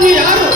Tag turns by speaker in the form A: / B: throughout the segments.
A: 你牙
B: 都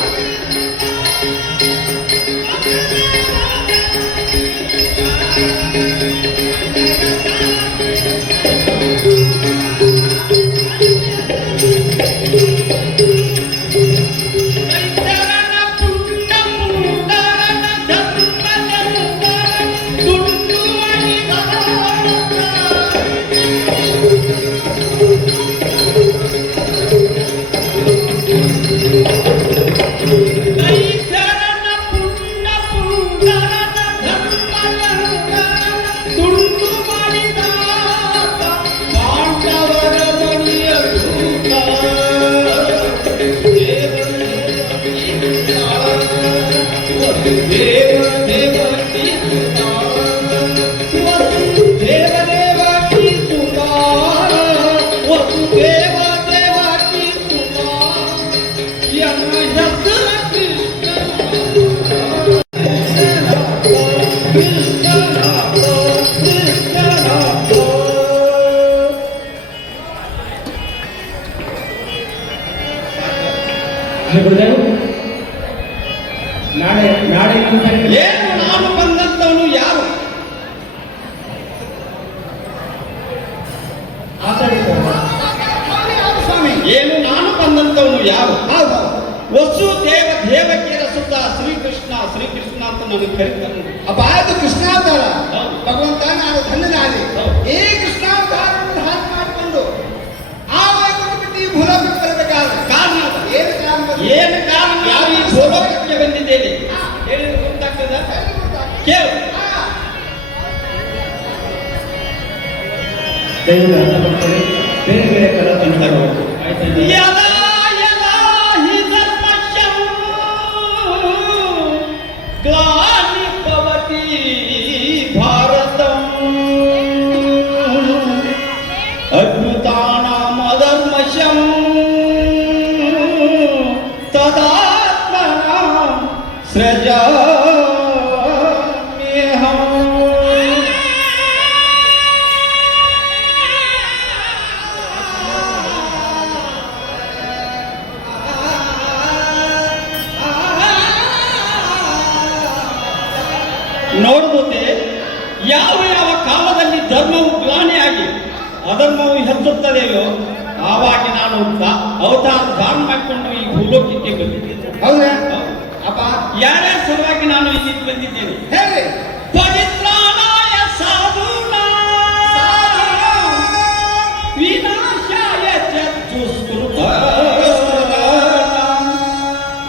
B: ನಾಳೆ ನಾಳೆ ಇನ್ನೊಂದು ಸಾರಿ
A: ಏನು ನಾನು ಬಂದಂತವನು ಯಾರು
B: ಮಾತಾಡಿ ಸ್ವಾಮಿ.
A: ಸ್ವಾಮಿ ಏನು ನಾನು ಬಂದಂತವನು ಯಾರು? ವಸು ದೇವ ದೇವಕಿಯರ ಸುತ್ತ ಶ್ರೀಕೃಷ್ಣ ಶ್ರೀಕೃಷ್ಣ ಅಂತ ನನಗೆ ಕರೀತಾನೆ.
C: ಅಪ್ಪ ಅದು ಕೃಷ್ಣ
A: ಅಂತಾರ
C: ಭಗವಂತ ನಾನು ಧನ್ಯನಾದೆ ಏ ಕೃಷ್ಣ ಹಾಕಿ ಮಾಡಿಕೊಂಡು ಆ ಬಿಟ್ಟು ಈ ಭೂಲೋಕಕ್ಕೆ ಬರಬೇಕಾದ್ರೆ
A: ಕಾರಣ.
C: ಏನು ಕಾರಣ
A: ಏನು ಕಾರಣ? ಯಾವ ಈ ಭೂಲೋಕಕ್ಕೆ ಬಂದಿದ್ದೇನೆ. ಹೇಳಿದ್ರೆ ಗೊತ್ತಾಗ್ತದ? ಕೇಳು
B: ಬೇರೆ ಬೇರೆ ಕಡೆ ತಂದಾಗ ಆಯ್ತಾ
A: ನೋಡುತ್ತೆ ಯಾವ ಯಾವ ಕಾಲದಲ್ಲಿ ಧರ್ಮವು ಗ್ಲಾನಿಯಾಗಿ ಅಧರ್ಮವು ಹೆಚ್ಚುತ್ತದೆಯೋ, ಆವಾಗ ನಾನು ಅವತಾರ ಧಾರಣ ಮಾಡಿಕೊಂಡು ಈ ಭೂಲೋಕಕ್ಕೆ ಬಂದಿದ್ದೇನೆ
C: ಹೌದು. ಅಪ್ಪ
A: ಯಾರ್ಯಾರ ಸಲುವಾಗಿ ನಾನು ಇಲ್ಲಿಗೆ ಬಂದಿದ್ದೇನೆ
C: ಹೇಳಿ
A: ಪರಿತ್ರಾಣಾಯ ಸಾಧೂನಾ ವಿನಾಶಾಯ ಚ ದುಷ್ಕೃತಾಯ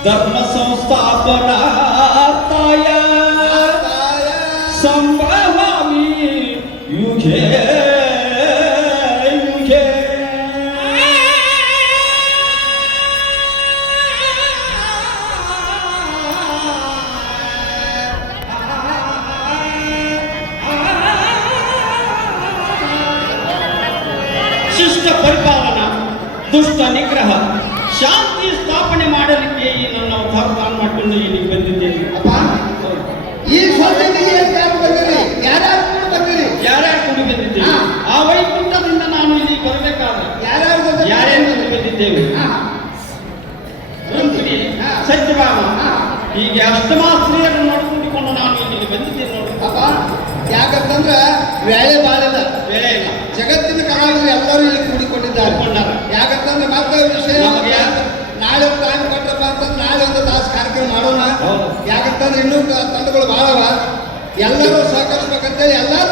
A: ಧರ್ಮ ಸಂಸ್ಥಾಪನಾರ್ಥಾಯ ಸಂಭವಾಮಿ ಯುಗೆ ಯುಗೆ ದುಷ್ಟ ನಿಗ್ರಹ. ಶಾಂತಿ ಸ್ಥಾಪನೆ ಮಾಡಲಿಕ್ಕೆ ಈ ನನ್ನ ನಾನು ಮಾಡಿಕೊಂಡು ಇಲ್ಲಿಗೆ ಬಂದಿದ್ದೇನೆ.
C: ಅಪ್ಪ ಈ ಸೊಸೈಟಿಗೆ ಏನು ಯಾರು ಬಂದಿರಿ. ಯಾರ್ಯಾರು ಕೂಡ ಬಂದಿರಿ?
A: ಯಾರ್ಯಾರು ಕೂಡಿ ಬಂದಿದ್ದೇವೆ? ಆ ವೈಕುಂಠದಿಂದ ನಾನು ಇಲ್ಲಿ ಬರಬೇಕಾದ್ರೆ
C: ಯಾರ್ಯಾರು ಬಂದಿರಿ?
A: ಯಾರ್ಯಾರು ಕೂಡಿ ಬಂದಿದ್ದೇವೆ. ಸತ್ಯಭಾಮ. ಹೀಗೆ ಅಷ್ಟಮಾಸ್ತ್ರೀಯರನ್ನು ನೋಡಿಕೊಂಡು ನಾನು ಇಲ್ಲಿ ಬಂದಿದ್ದೀನಿ ನೋಡಿ
C: ಪಾಪ ಯಾಕಂತಂದ್ರೆ ವೇಳೆ ಬಾಳಿಲ್ಲ
A: ವೇಳೆ ಇಲ್ಲ.
C: ಜಗತ್ತಿನ ಕಾಲದಲ್ಲಿ ಎಲ್ಲರೂ ಇಲ್ಲಿ ಕೂಡಿಕೊಂಡಿದ್ದಾರೆ. ಯಾಕಂತಂದ್ರೆ ಮತ್ತೆ ವಿಷಯ ನಾಳೆ ಟೈಮ್ ಕೊಟ್ಟಪ್ಪ ಅಂತಂದ್ರೆ ನಾಳೆ ಒಂದು ತಾಸು ಕಾರ್ಯಕ್ರಮ ಮಾಡೋಣ. ಯಾಕಂತಂದ್ರೆ ಇನ್ನೂ ತಂಡಗಳು ಭಾಳವ. ಎಲ್ಲರೂ ಸಹಕರಿಸ್ಬೇಕಂತೇಳಿ ಎಲ್ಲರೂ